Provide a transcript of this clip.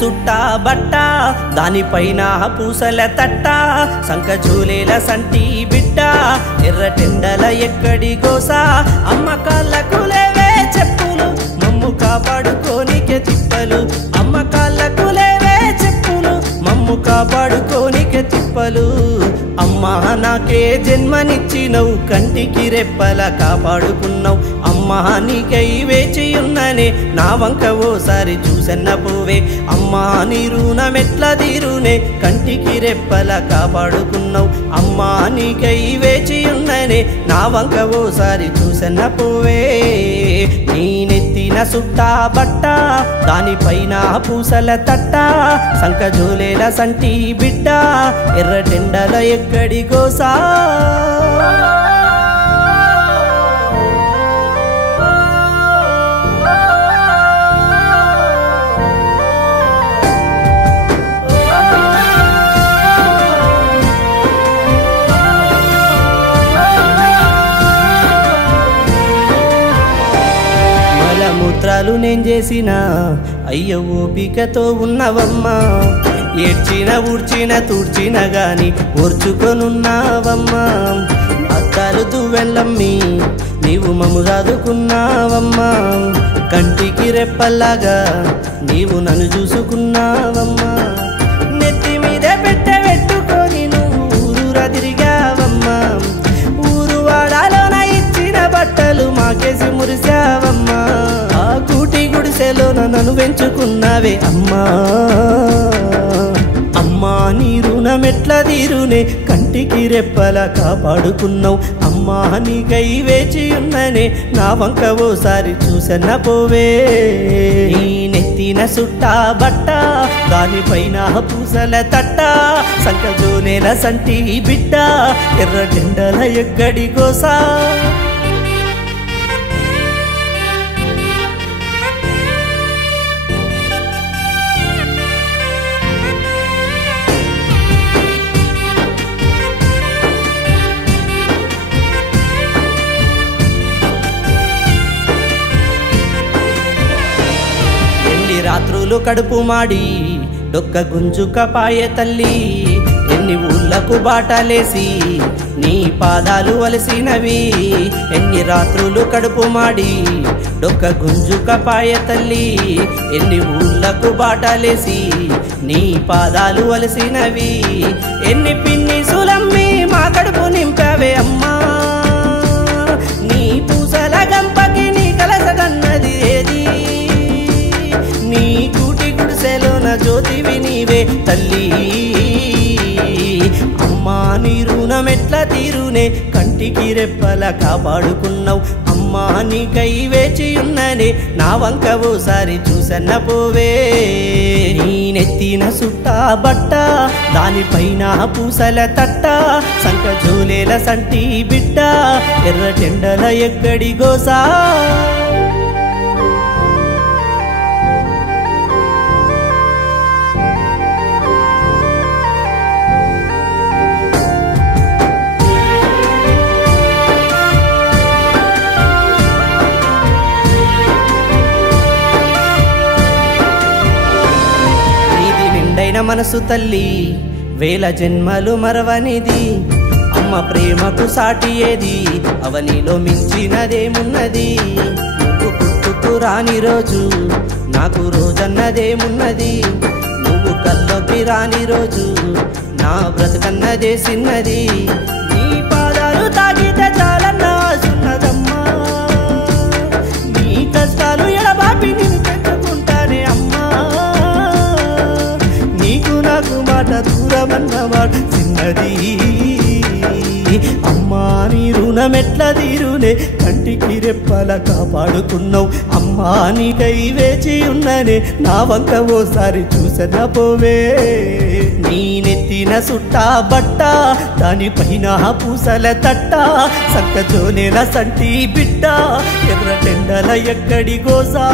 సుట్టా బట్ట దానిపైన పూసల తట్ట సంకజూలేల సంటి బిడ్డ ఎర్రటెండల ఎక్కడి గోసా అమ్మ కాళ్ళకు లేవే చెప్పులు మమ్ము కాపాడుకోనికే తిప్పలు అమ్మ కాళ్ళకు లేవే చెప్పులు మమ్ము కాపాడుకోనికే తిప్పలు అమ్మా నాకే జన్మనిచ్చినవు కంటికి రెప్పల కాపాడుకున్నావు అమ్మా నీకై వేచియున్ననే నా వంక ఓసారి చూసన్న పోవే అమ్మా నీ రుణమెట్లా తీరునే కంటికి రెప్పల కాపాడుకున్నావు అమ్మా నీకై వేచియున్ననే నా వంక ఓసారి చూసన్న పోవే నీ నెత్తిన సుట్టా బట్ట దానిపైన పూసల తట్ట సంకజూలేల సంటి బిడ్డ ఎర్రటెండల ఎక్కడి గోసా మూత్రాలు నేను చేసిన అయ్య ఓపికతో ఉన్నవమ్మా ఏడ్చిన ఊడ్చిన తూడ్చిన గాని ఓర్చుకొనున్నావమ్మా అద్దాలు దువ్వెళ్ళమ్మి నీవు మమ్ము చదువుకున్నావమ్మా కంటికి రెప్పల్లాగా నీవు నన్ను చూసుకున్నావమ్మా నెత్తి మీదే పెట్టుకొని నువ్వు ఊరూరా తిరిగావమ్మా ఊరు వాడాలోన ఇచ్చిన బట్టలు మాకేసి మురిసావమ్మా ఆ కూటి గుడిసెలోన నన్ను పెంచుకున్నావే అమ్మా అమ్మా నీ రుణమెట్లా తీరునే కంటికి రెప్పల కాపాడుకున్నావు అమ్మా నీకై వేచియున్ననే నా వంక ఓసారి చూసన్న పోవే నీ నెత్తిన సుట్టా బట్ట దానిపైన పూసల తట్ట సంకజూలేల సంటి బిడ్డ ఎర్రటెండల ఎక్కడి గోసా రాత్రులు కడుపు మాడి డొక్క గుంజుక పాయే తల్లి ఎన్ని ఊళ్ళకు బాటలేసి నీ పాదాలు వలసినవి ఎన్ని రాత్రులు కడుపు మాడి డొక్క గుంజుక పాయే తల్లి ఎన్ని ఊళ్ళకు బాటలేసి నీ పాదాలు వలసినవి ఎన్ని పిన్ని సులమ్మి మా కడుపు నింపావే అమ్మా నీ పూసల గంపకి నీ కలసగన్నది ఏది నీ కూటి గుడిసెలోన జ్యోతివి నీవే తల్లి అమ్మా నీ రుణమెట్లా తీరునే కంటికి రెప్పల కాపాడుకున్నావు అమ్మా నీకై వేచియున్ననే నా వంక ఓసారి చూసన్న పోవే నీ నెత్తిన సుట్టా బట్ట దానిపైన పూసల తట్ట సంకజూలేల సంటి బిడ్డ ఎర్రటెండల ఎక్కడి గోసా మనసు తల్లి వేల జన్మలు మరవనిది అమ్మ ప్రేమకు సాటి ఏది అవనిలో మించినదేమున్నది నువ్వు పుట్టుకు రాని రోజు నాకు రోజన్నదేమున్నది నువ్వు కల్లోకి రాని రోజు నా బ్రతుకన్నదే సిన్నది నీ పాదాలు తాగితే చాలన్న ఆసున్నదమ్మా నీ కష్టాలు ఎడబాపి నిన్ను పెట్టుకుంటానే అమ్మా నీకు నాకు మాట దూరమన్నమాట చిన్నది అమ్మా నీ రుణమెట్లా తీరునే కంటికి రెప్పల కాపాడుకున్నావు అమ్మా నీకై వేచి ఉన్ననే నా వంక ఓసారి చూసన్న పోవే నీ నెత్తిన సుట్టా బట్ట దానిపైన పూసల తట్ట సంకజూలేల సంటి బిడ్డ ఎర్రటెండల ఎక్కడి గోసా